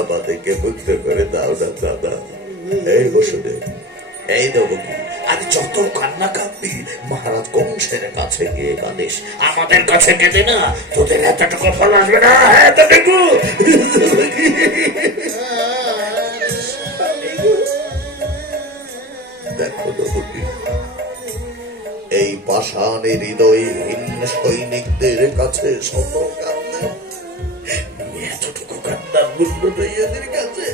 আমাদেরকে মুক্ত করে দাও না দাদা। এই বসুদেব, এই দেবকী, আরে যত কান্না কাঁদবি মহারাজ কংসের কাছে গিয়ে কাঁদিস, আমাদের কাছে কেঁদে না, তোদের এতটুকু ফল আসবে না। এতটুকু দেখো দেবকী, এই পাষাণের হৃদয়হীন সৈনিকদের কাছে শত কাঁদলে এতটুকু কান্নার মূল্য নেই এদের কাছে।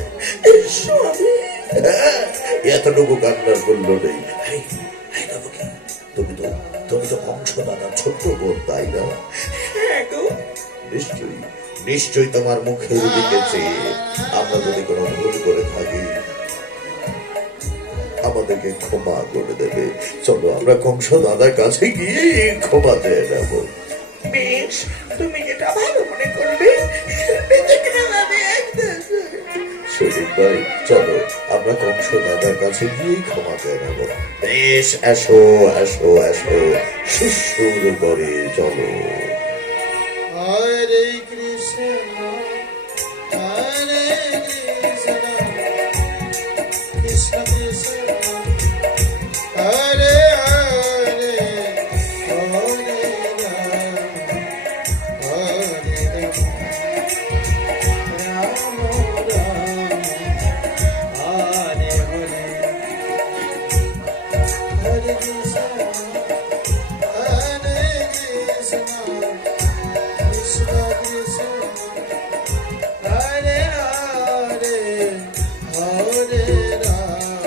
এতটুকু কান্নার মূল্য নেই। তুমি তো কংস দাদার ছোট্ট বোন, তাই না? নিশ্চয়ই নিশ্চয়ই তোমার মুখের দিকে চেয়ে আমরা যদি কোনো ভুল করে থাকি আমাদেরকে ক্ষমা করে দেবে। চলো আমরা কংস দাদার কাছে গিয়ে ক্ষমা চেয়ে নেব। বেশ, তুমি যেটা ভালো মনে করবে। সৈনিক ভাই, চলো আমরা কংস দাদার কাছে গিয়ে ক্ষমা চেয়ে নেব। বেশ, এসো এসো এসো, সুর করে চলো। হরে কৃষ্ণ হরে কৃষ্ণ কৃষ্ণ কৃষ্ণ হরে হরে হরে রাম হরে রাম রাম হরে হরে হরে কৃষ্ণ হরে কৃষ্ণ কৃষ্ণ কৃষ্ণ হরে হরে হরে রাম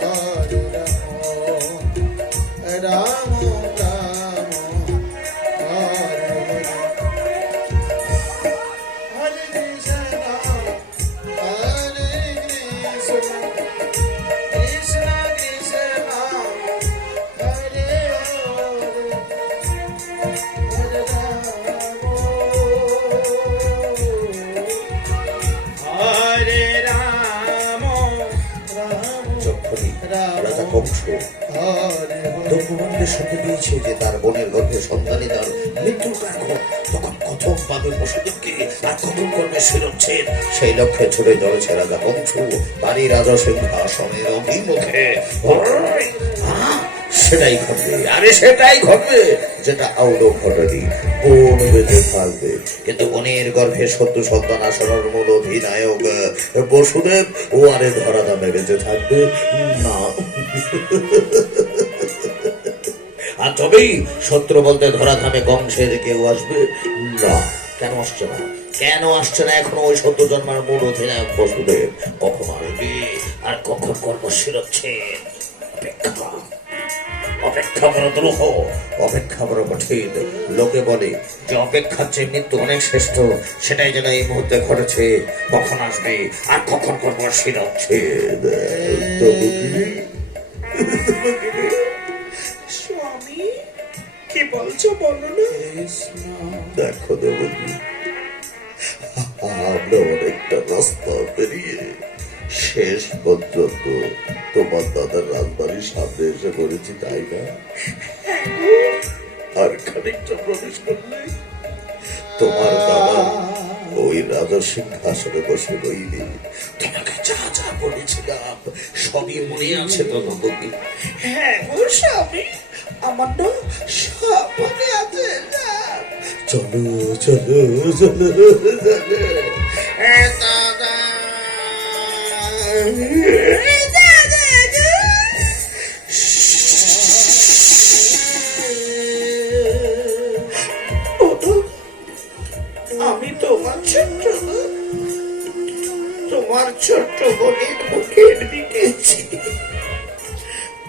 হরে রাম রাম রাম হরে হরে কৃষ্ণ হরে কৃষ্ণ কৃষ্ণ কৃষ্ণ হরে হরে রাম রাম যখনই রাজা কংস দৈত্যবন্ধুদের সঙ্গে দিয়েছে যে তার বোনের গর্ভে সন্তানই তার মৃত্যুর কারণ, তখন কথম পাবে বসুদেবকে আর কথম করবে শিরচ্ছেদ। সেই লক্ষ্যে ছুটে চলেছে রাজা কংস তারই রাজা সিংহাসনের অভিমুখে। সেটাই ঘটবে, আরে সেটাই ঘটবে যেটা আউলো ঘটেনি। বোন বেঁচে থাকবে, কিন্তু বোনের গর্ভে সত্য সন্তান আসনের মূল অধিনায়ক বসুদেব ও আরে ধরা দামে বেঁচে থাকবে না। আর তবেই শত্রু বলতে ধরা ধামে কংসের কেউ আসবে না। কেন আসছে না? কেন আসছে না এখনো ওই সত্য জন্মার মূল অধিনায়ক বসুদেব? কখন আসবে আর কখন কর্ম শিরচ্ছেদ? অপেক্ষা, অপেক্ষা বড় দ্রোহ, অপেক্ষা বড় কঠিন। লোকে বলে যে অপেক্ষার চেয়ে মৃত্যু অনেক শ্রেষ্ঠ, সেটাই যেন এই মুহূর্তে ঘটেছে। কখন আসবে আর কখন কর্ম শিরচ্ছেদ? স্বামী, কি বলছো বলো না? দেখো দেবী, আমরা অনেকটা রাস্তা পেরিয়ে শেষ পর্যন্ত তোমার দাদার রাজবাড়ির সামনে এসে পড়েছি, তাই না? আর খানিকটা প্রবেশ করলে তোমার দাদা ওই রাজা সিংহাসনে বসে রইলে। তোমাকে যা যা বলেছিলাম সবই মনে আছে তো নবী? হ্যাঁ গো স্বামী, আমার তো সব মনে আছে। চলো চলো চলো চলো। দাদা আমি তোমার ছোট্ট বোনের মুখের দিকেছি।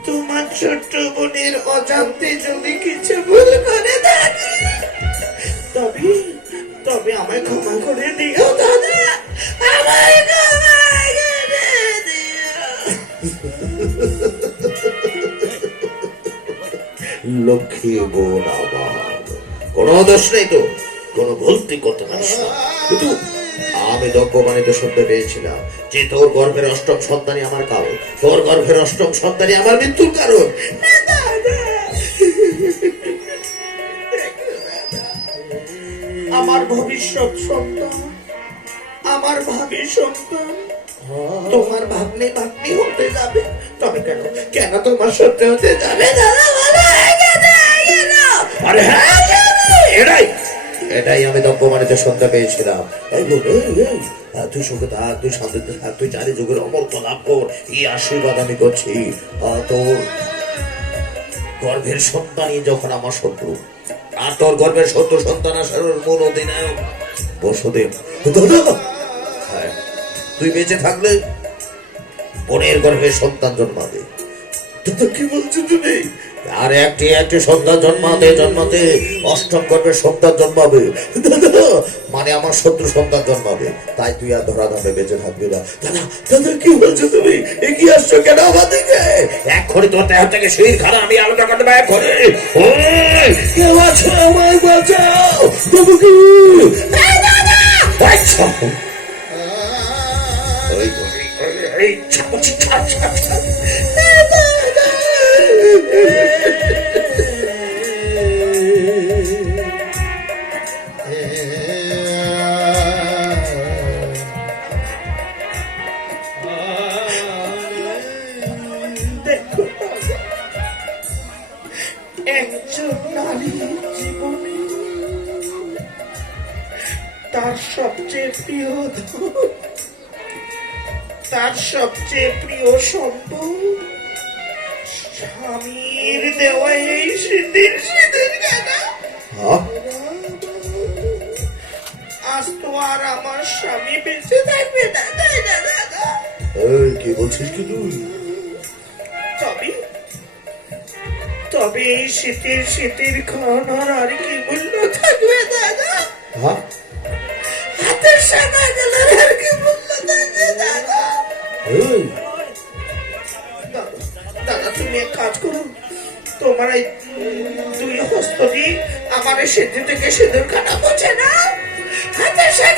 তোমার ছোট্ট বোনের অজান্তে যদি কিছু ভুল করে থাকি, তবে তবে আমায় ক্ষমা করে দিও দাদা, আমায় ক্ষমা করে দিও। লক্ষ্মী বোন আমার, কোনো দোষ নেই তো, কোনো ভুল তুই করতে পারিস না। কিন্তু আমি দক্ষ শুনতে পেয়েছিলাম যে তোর গর্ভের অষ্টম সন্তানই আমার কারণ, তোর গর্ভের অষ্টম সন্তানই আমার মৃত্যুর কারণ। আমার ভবিষ্যৎ সন্তান, আমার ভাবি সন্তান তোমার ভাগ্নে হতে যাবে, তবে কেন কেন তোমার সত্য হতে যাবে দাদা? আরে হ্যাঁ, এটাই এটাই আমি দক্ষ শুনতে পেয়েছিলাম। এই বোন, এই তুই সুখে থাক, তুই শান্তিতে থাক, তুই চারি যুগের অমরত্ব লাভ কর, এই আশীর্বাদ আমি করছি। তোর গর্ভের সন্তানই যখন আমার শত্রু, আর তোর গর্ভের শত্রু সন্তান আসার মূল অধিনায়ক বসুদেব, হ্যাঁ, তুই বেঁচে থাকলে বোনের গর্ভে সন্তান জন্মাবে। কি বলছো তুমি? আর একটি একটি সন্তান জন্মাতে অষ্টম গর্ভের সন্তান জন্মাবে, মানে আমার শত্রু সন্তান জন্মাবে। তাই তুই আর ধরাধামে বেঁচে থাকবি না। দাদা দাদা, কি বলছো তুমি? এগিয়ে আসছো কেন আমার দিকে? এক্ষুনি তোর দেহ থেকে শরীর খারাপ আমি আলোচনা করতে পারি। এক্ষুনি কেউ আছে, আমায় বাঁচাও। তবু কি আচ্ছা, এই ছাড় ছাড় ছাড় ছাড়। দেখো দাদা, একজন নারীর জীবনে তার সবচেয়ে প্রিয় ধন, তার সবচেয়ে প্রিয় সম্পদ স্বামীর দেওয়া এই সিঁদুর কেন? আজ তো আর আমার স্বামী বেঁচে থাকবে না, তাই না দাদা? কি বলছিস কি তুই? তবে তবে এই শীতের খাওয়ানোর আর কি মূল্য থাকবে দাদা? হাতের সাদা গেলার আর কি মূল্য থাকবে দাদা? দাদা, তুমি এক কাজ করো, তোমার এই দুই হস্ত দিয়ে আমার এই সিঁদুর থেকে সিঁদুর কাটা পড়ছে না, হাতের সাদা